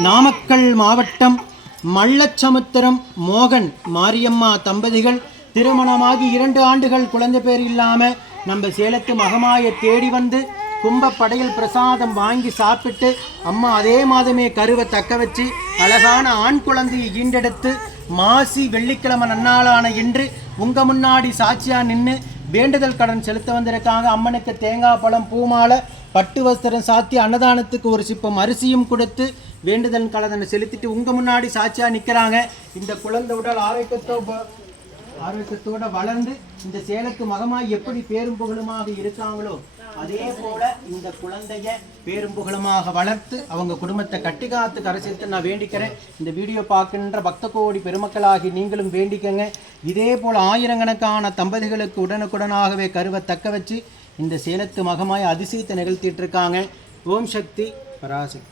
நாமக்கல் மாவட்டம் மல்லச்சமுத்திரம் மோகன் மாரியம்மா தம்பதிகள் திருமணமாகி 2 ஆண்டுகள் குழந்தை பேர் இல்லாமல் நம்ம சேலத்து மகமாயை தேடி வந்து கும்பப்படையில் பிரசாதம் வாங்கி சாப்பிட்டு அம்மா அதே மாதமே கருவை தக்க வச்சு அழகான ஆண் குழந்தையை ஈண்டெடுத்து மாசி வெள்ளிக்கிழமை நன்னாளான இன்று உங்கள் முன்னாடி சாட்சியாக நின்று வேண்டுதல் கடன் செலுத்த வந்திருக்காங்க. அம்மனுக்கு தேங்காய் பழம் பூமாலை பட்டு வஸ்திரம் சாத்தி அன்னதானத்துக்கு ஒரு சிப்பம் அரிசியும் கொடுத்து வேண்டுதல் கடனை செலுத்திட்டு உங்கள் முன்னாடி சாட்சியாக நிற்கிறாங்க. இந்த குழந்தை உடல் ஆரோக்கியத்தோடு வளர்ந்து இந்த சேலத்து மகமாய் எப்படி பேரும் புகழுமாக இருக்காங்களோ அதே போல இந்த குழந்தைய பேரும் புகழுமாக வளர்த்து அவங்க குடும்பத்தை கட்டி காத்து கரைச்சிட்டு நான் வேண்டிக்கிறேன். இந்த வீடியோ பார்க்கின்ற பக்த கோடி பெருமக்களாகி நீங்களும் வேண்டிக்கங்க. இதே போல் ஆயிரக்கணக்கான தம்பதிகளுக்கு உடனுக்குடனாகவே கருவை தக்க வச்சு இந்த சேலத்து மகமாய் அதிசயத்தை நிகழ்த்திட்டு இருக்காங்க. ஓம் சக்தி பராசக்தி.